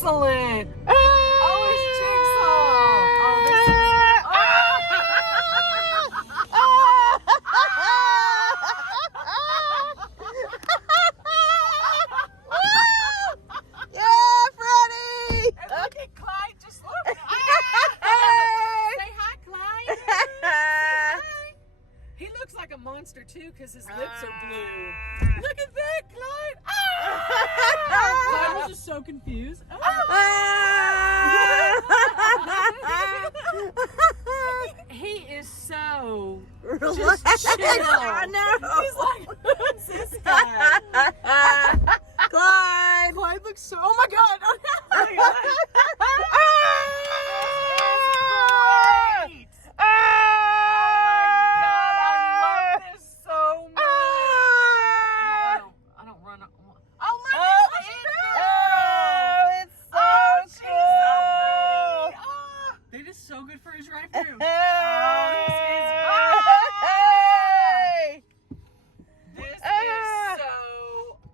Excellent. Oh, it's Yeah, Freddie! And look at Clyde, just look. Say hi, Clyde. Say hi. He looks like a monster too because his lips are blue. Look at that, Clyde. Clyde was just so confused. He is so just chill. I know. He's like, who's this guy? Clyde! Clyde looks so. Oh my God! Oh my God! Great! Oh my God! I love this so much. I don't run. Oh look! It's the it girl. It's so cool. So they just so good for his drive-through. This is so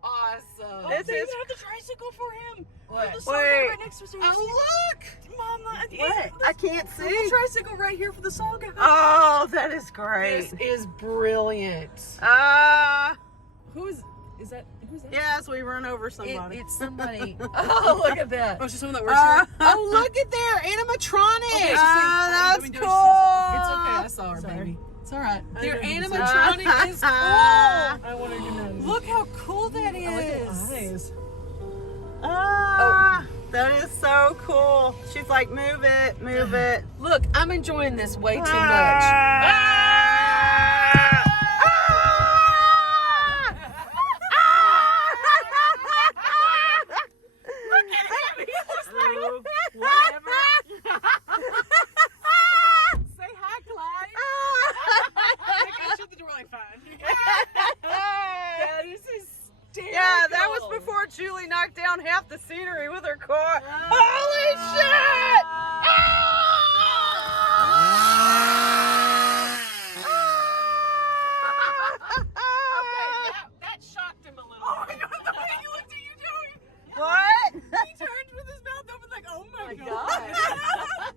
awesome. This They is- have the tricycle for him. What? The soccer Wait. right next to us. Oh look, Mama! What? I can't There's a see. tricycle right here for the saga. Oh, that is great. This is brilliant. Who's that? Who's that? yeah, as we run over somebody. It's somebody. Oh, look at that. Oh, it's just someone that works here. Oh, look at their animatronics. Okay, that's let me do cool. it. It's okay. I saw her, Sorry. baby. It's all right. Their didn't see animatronic is cool. I wanted to know. Look how cool that is. I like the eyes. That is so cool. She's like, move it, move it. Look, I'm enjoying this way too much. Look at him. He's just like, whatever. Say hi, Clyde. I shut the door like fine. That is hysterical. Yeah, that was before Julie knocked down half the scenery with her car. Holy shit! That shocked him a little. Oh my God, the way he looked at you, Joey. What? He turned with his mouth open like, oh my God.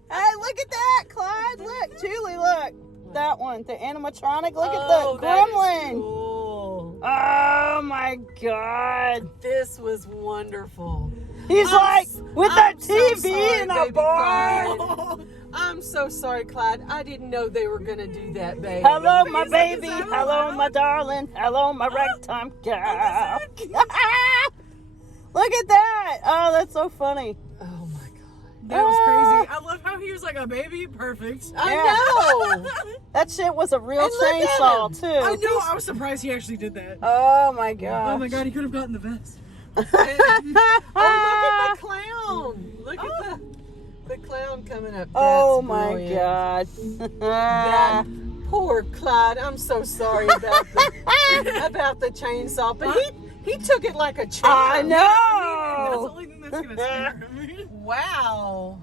Hey, look at that, Clyde. Look, Julie, look. That one, the animatronic. Look at Oh, the that is gremlin. cool. Oh my God. This was wonderful. He's like with that I'm so TV sorry, in a baby barn. Clyde. I'm so sorry, Clyde. I didn't know they were gonna do that, baby. Hello, my baby. Hello, my darling. Hello, my ragtime girl. Look at that. Oh, that's so funny. Oh my God. That was crazy. I love how he was like a baby. Perfect. I Yeah. know. That shit was a real And look at chainsaw, him. too. I know. I was surprised he actually did that. Oh my God. Oh my God, he could have gotten the vest. Oh, look at the clown. Look at the clown coming up. That's Oh my brilliant. God. That poor Clyde. I'm so sorry about the chainsaw, but he took it like a champ. I That's the know. only thing that's gonna scare him. Wow.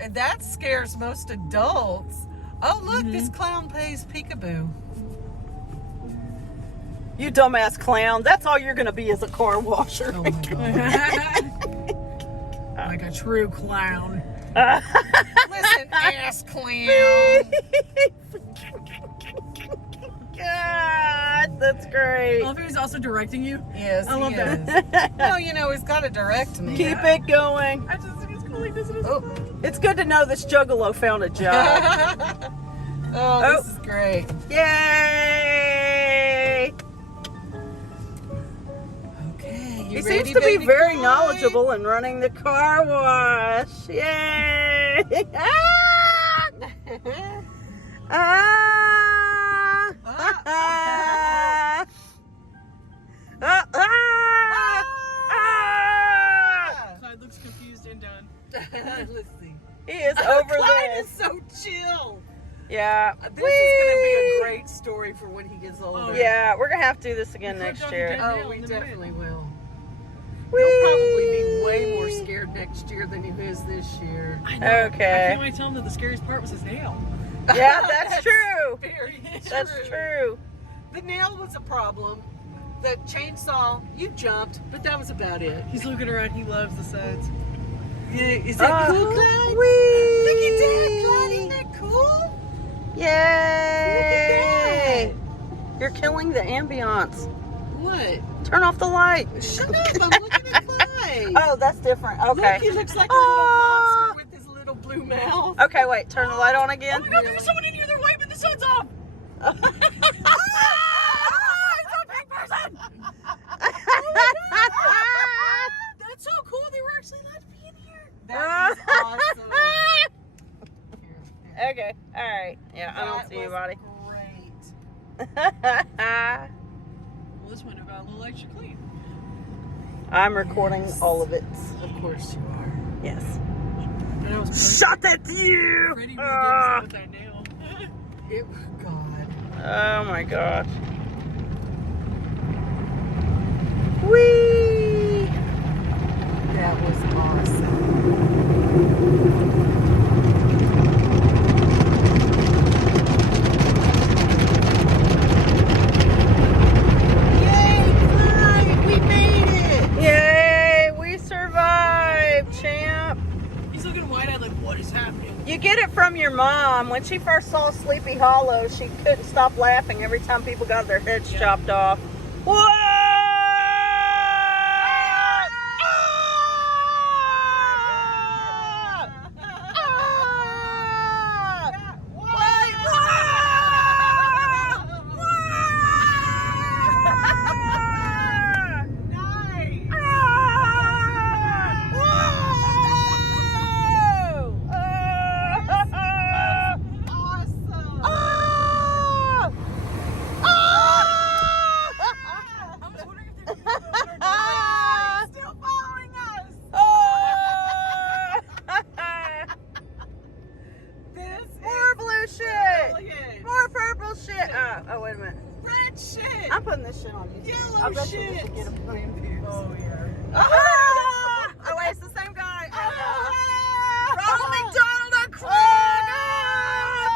And that scares most adults. Oh, look, this clown plays peekaboo. You dumbass clown. That's all you're going to be is a car washer. Oh, my God. Like a true clown. Listen, ass clown. God, that's great. I love how he's also directing you. Yes, I love he that. is. No, you know, he's got to direct me. Keep it going. I just think it's cool like this. Oh. It's good to know this juggalo found a job. Oh, this is great. Yay! Okay, He you seems ready, to be baby very Clyde? knowledgeable in running the car wash. Yay! Clyde looks confused and done. Let's see. He is over Clyde this. is so chill. Yeah. This is going to be a great story for when he gets older. Yeah, we're gonna have to do this again He next flipped year. off Oh, we in the definitely will. Whee! He'll probably be way more scared next year than he is this year. I know. I Okay. can't wait to tell him that the scariest part was his nail. Yeah, that's true. Very That's true. The nail was a problem. The chainsaw, you jumped, but that was about it. He's looking around. He loves the sides. Yeah, is that cool, Clyde? Whee! Look at that, Clyde. Isn't that cool? Yay! You're killing the ambiance. What? Turn off the light. Shut up. I'm looking at Clyde. Oh, that's different. Okay. Look, he looks like a little monster with his little blue mouth. Okay, wait. Turn the light on again. Oh my god, there's someone in here. They're wiping the sun's off. That's so cool. They were actually allowed to be in here. That is awesome. Okay. All right. Yeah, I don't see anybody. Great. Well, this one got a little extra clean. I'm recording all of it. Of course you are. Yes. And I was Shut it, you! pretty with that nail. God. Oh my god. Whee! That was awesome. Yay, Clyde! We made it! Yay! We survived, champ. He's looking wide-eyed like, what is happening? You get it from your mom. When she first saw Sleepy Hollow, she couldn't stop laughing every time people got their heads chopped off. Whoa! Oh, wait a minute. Red shit! I'm putting this shit on YouTube. Yellow I bet you shit. this will get a million views. Oh, yeah. Oh, wait, it's the same guy. Ronald McDonald and Craig!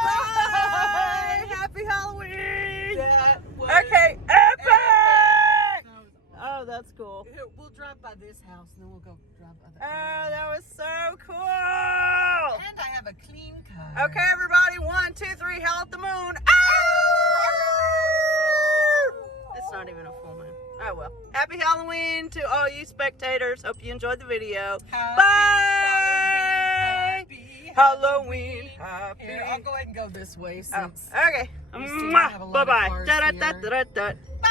Bye! Happy Halloween! That was Okay, epic! Oh, that's cool. Here, we'll drive by this house and then we'll go drive by the Oh, that was so cool! And I have a clean car. Okay, everybody, 1, 2, 3, howl at the moon. It's not even a full moon. Oh well. Happy Halloween to all you spectators. Hope you enjoyed the video. Happy Bye! Halloween. Happy. Here, I'll go ahead and go this way Oh, since okay. we seem to have a lot of Bye-bye. cars Da-da-da-da-da-da. Bye!